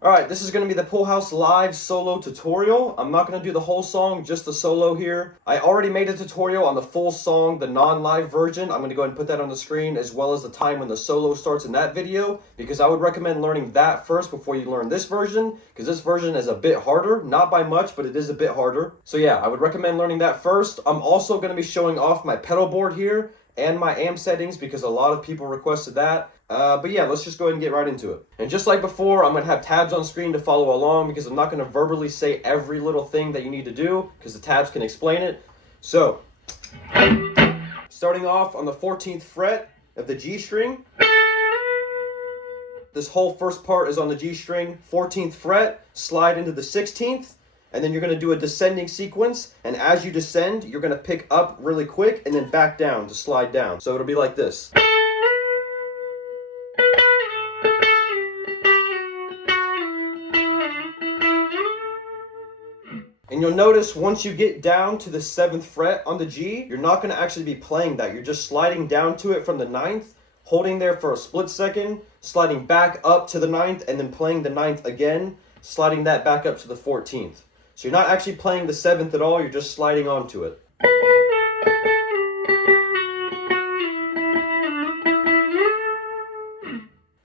Alright, this is going to be the Pool House Live solo tutorial. I'm not going to do the whole song, just the solo here. I already made a tutorial on the full song, the non-live version. I'm going to go ahead and put that on the screen, as well as the time when the solo starts in that video, because I would recommend learning that first before you learn this version, because this version is a bit harder. Not by much, but it is a bit harder. So yeah, I would recommend learning that first. I'm also going to be showing off my pedal board here and my amp settings, because a lot of people requested that. But yeah, let's just go ahead and get right into it. And just like before, I'm going to have tabs on screen to follow along, because I'm not going to verbally say every little thing that you need to do, because the tabs can explain it. So, starting off on the 14th fret of the G string. This whole first part is on the G string, 14th fret, slide into the 16th, and then you're going to do a descending sequence, and as you descend, you're going to pick up really quick and then back down to slide down. So it'll be like this. And you'll notice once you get down to the 7th fret on the G, you're not going to actually be playing that. You're just sliding down to it from the 9th, holding there for a split second, sliding back up to the 9th, and then playing the 9th again, sliding that back up to the 14th. So you're not actually playing the 7th at all, you're just sliding onto it.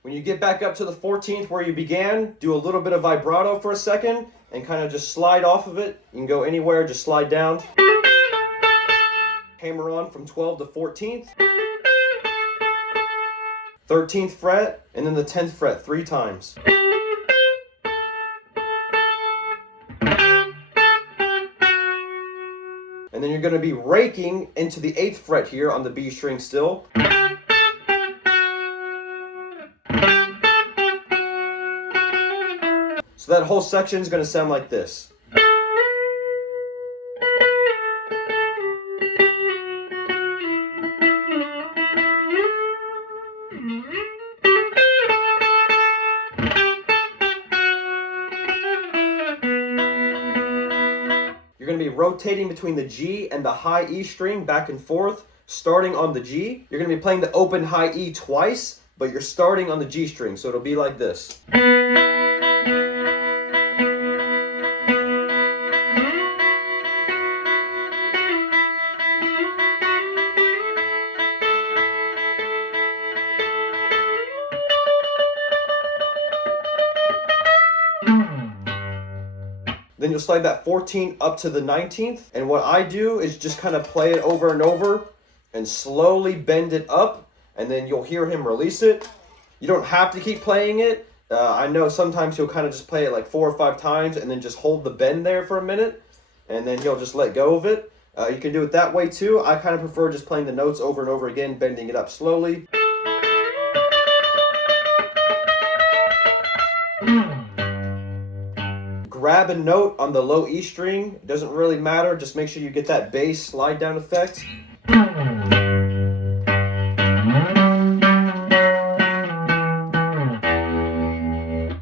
When you get back up to the 14th where you began, do a little bit of vibrato for a second and kind of just slide off of it. You can go anywhere, just slide down. Hammer on from 12 to 14th. 13th fret, and then the 10th fret 3 times. And then you're going to be raking into the 8th fret here on the B string still. So that whole section is going to sound like this. You're going to be rotating between the G and the high E string back and forth, starting on the G. You're going to be playing the open high E twice, but you're starting on the G string, so it'll be like this. Then you'll slide that 14th up to the 19th. And what I do is just kind of play it over and over and slowly bend it up. And then you'll hear him release it. You don't have to keep playing it. I know sometimes you'll kind of just play it like 4 or 5 times and then just hold the bend there for a minute. And then you'll just let go of it. You can do it that way too. I kind of prefer just playing the notes over and over again, bending it up slowly. Grab a note on the low E string. It doesn't really matter. Just make sure you get that bass slide down effect.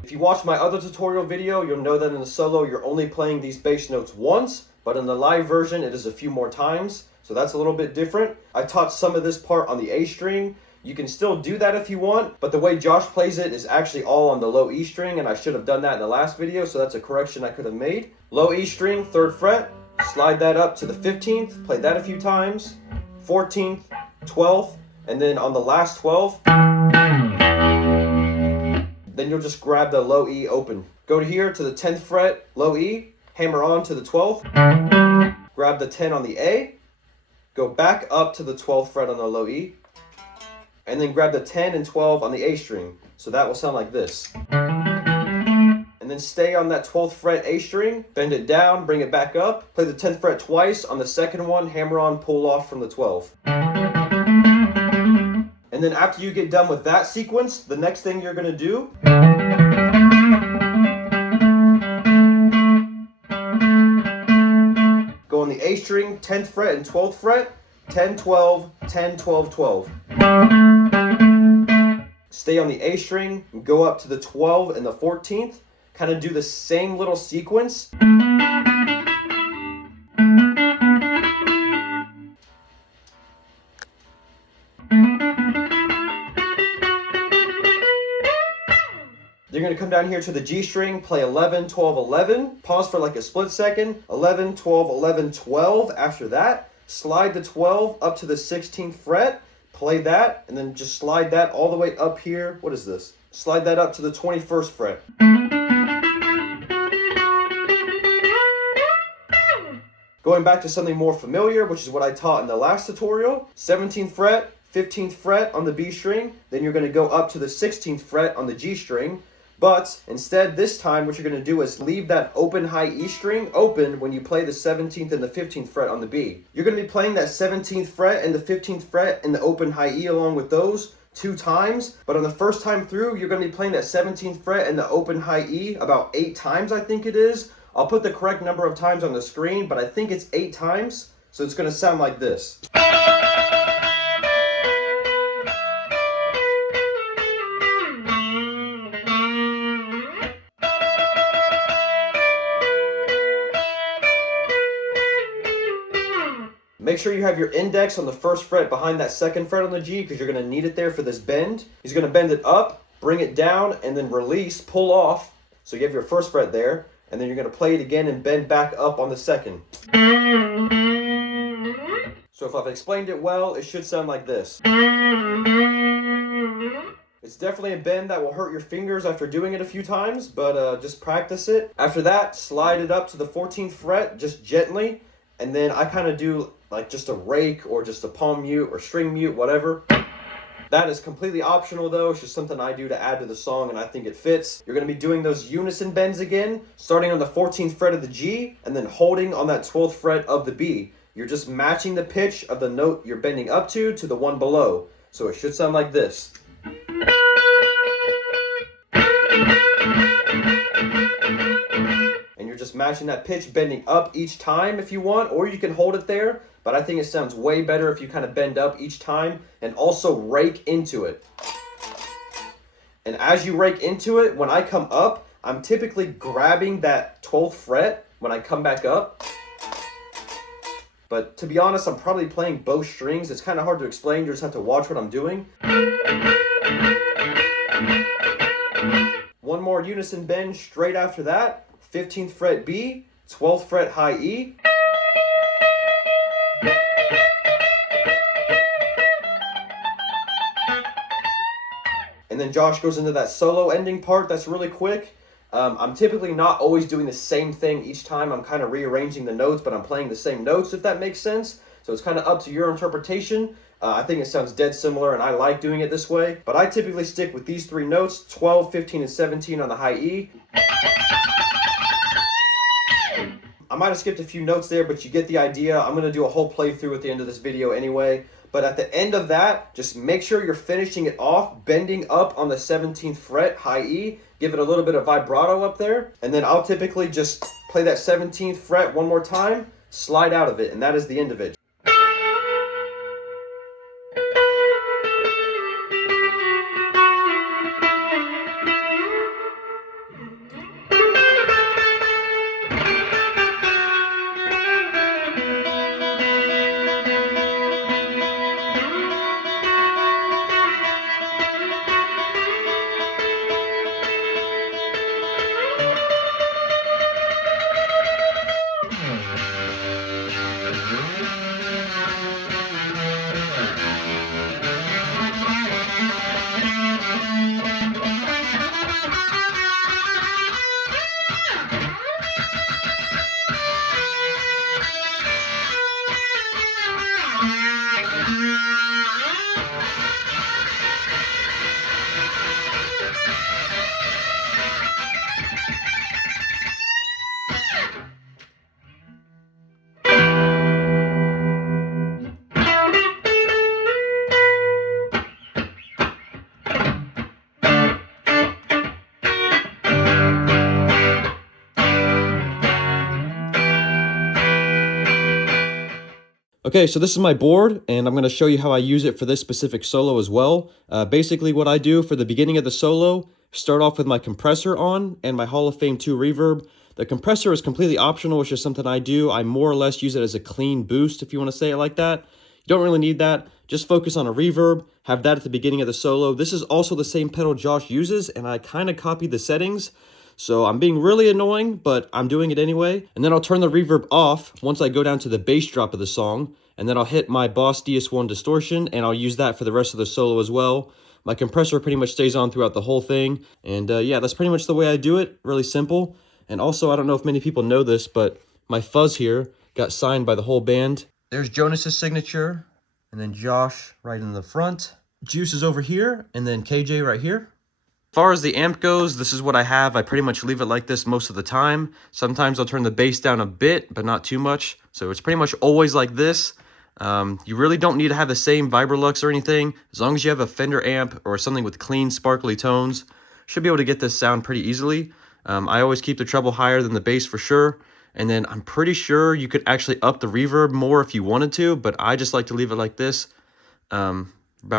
If you watch my other tutorial video, you'll know that in the solo you're only playing these bass notes once, but in the live version it is a few more times. So that's a little bit different. I taught some of this part on the A string. You can still do that if you want, but the way Josh plays it is actually all on the low E string, and I should have done that in the last video, so that's a correction I could have made. Low E string, 3rd fret, slide that up to the 15th, play that a few times, 14th, 12th, and then on the last 12, then you'll just grab the low E open. Go to here to the 10th fret, low E, hammer on to the 12th, grab the 10 on the A, go back up to the 12th fret on the low E, and then grab the 10 and 12 on the A string. So that will sound like this. And then stay on that 12th fret A string, bend it down, bring it back up, play the 10th fret twice on the second one, hammer on, pull off from the 12. And then after you get done with that sequence, the next thing you're going to do go on the A string, 10th fret and 12th fret, 10, 12, 10, 12, 12. Stay on the A string, and go up to the 12 and the 14th, kind of do the same little sequence. You're going to come down here to the G string, play 11, 12, 11, pause for like a split second, 11, 12, 11, 12. After that, slide the 12 up to the 16th fret, play that, and then just slide that all the way up here. What is this? Slide that up to the 21st fret. Going back to something more familiar, which is what I taught in the last tutorial, 17th fret, 15th fret on the B string, then you're going to go up to the 16th fret on the G string, but instead this time what you're going to do is leave that open high E string open when you play the 17th and the 15th fret on the B. You're going to be playing that 17th fret and the 15th fret and the open high E along with those 2 times, but on the first time through you're going to be playing that 17th fret and the open high E about 8 times, I think it is. I'll put the correct number of times on the screen, but I think it's 8 times, so it's going to sound like this. Make sure you have your index on the 1st fret behind that 2nd fret on the G, because you're going to need it there for this bend. He's going to bend it up, bring it down, and then release, pull off. So you have your 1st fret there, and then you're going to play it again and bend back up on the 2nd. So if I've explained it well, it should sound like this. It's definitely a bend that will hurt your fingers after doing it a few times, but just practice it. After that, slide it up to the 14th fret, just gently, and then I kind of do like just a rake or just a palm mute or string mute, whatever. That is completely optional though. It's just something I do to add to the song and I think it fits. You're going to be doing those unison bends again, starting on the 14th fret of the G and then holding on that 12th fret of the B. You're just matching the pitch of the note you're bending up to the one below. So it should sound like this. And you're just matching that pitch, bending up each time if you want, or you can hold it there. But I think it sounds way better if you kind of bend up each time and also rake into it. And as you rake into it, when I come up, I'm typically grabbing that 12th fret when I come back up. But to be honest, I'm probably playing both strings. It's kind of hard to explain. You just have to watch what I'm doing. One more unison bend straight after that. 15th fret B, 12th fret high E. And then Josh goes into that solo ending part that's really quick. I'm typically not always doing the same thing each time. I'm kind of rearranging the notes, but I'm playing the same notes, if that makes sense. So it's kind of up to your interpretation. I think it sounds dead similar, and I like doing it this way. But I typically stick with these 3 notes, 12, 15, and 17 on the high E. I might have skipped a few notes there, but you get the idea. I'm going to do a whole playthrough at the end of this video anyway. But at the end of that, just make sure you're finishing it off, bending up on the 17th fret, high E. Give it a little bit of vibrato up there. And then I'll typically just play that 17th fret one more time, slide out of it, and that is the end of it. Okay, so this is my board, and I'm going to show you how I use it for this specific solo as well. Basically, what I do for the beginning of the solo, start off with my compressor on and my Hall of Fame 2 reverb. The compressor is completely optional, which is something I do. I more or less use it as a clean boost, if you want to say it like that. You don't really need that. Just focus on a reverb, have that at the beginning of the solo. This is also the same pedal Josh uses, and I kind of copied the settings. So I'm being really annoying, but I'm doing it anyway. And then I'll turn the reverb off once I go down to the bass drop of the song. And then I'll hit my Boss DS1 distortion, and I'll use that for the rest of the solo as well. My compressor pretty much stays on throughout the whole thing. And yeah, that's pretty much the way I do it. Really simple. And also, I don't know if many people know this, but my fuzz here got signed by the whole band. There's Jonas's signature, and then Josh right in the front. Juice is over here, and then KJ right here. As far as the amp goes, this is what I have. I pretty much leave it like this most of the time. Sometimes I'll turn the bass down a bit, but not too much. So it's pretty much always like this. You really don't need to have the same Vibrolux or anything. As long as you have a Fender amp or something with clean, sparkly tones, should be able to get this sound pretty easily. I always keep the treble higher than the bass for sure. And then I'm pretty sure you could actually up the reverb more if you wanted to, but I just like to leave it like this, about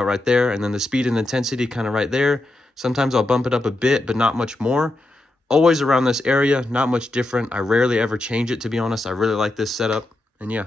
right there. And then the speed and intensity kind of right there. Sometimes I'll bump it up a bit, but not much more. Always around this area, not much different. I rarely ever change it, to be honest. I really like this setup, and yeah.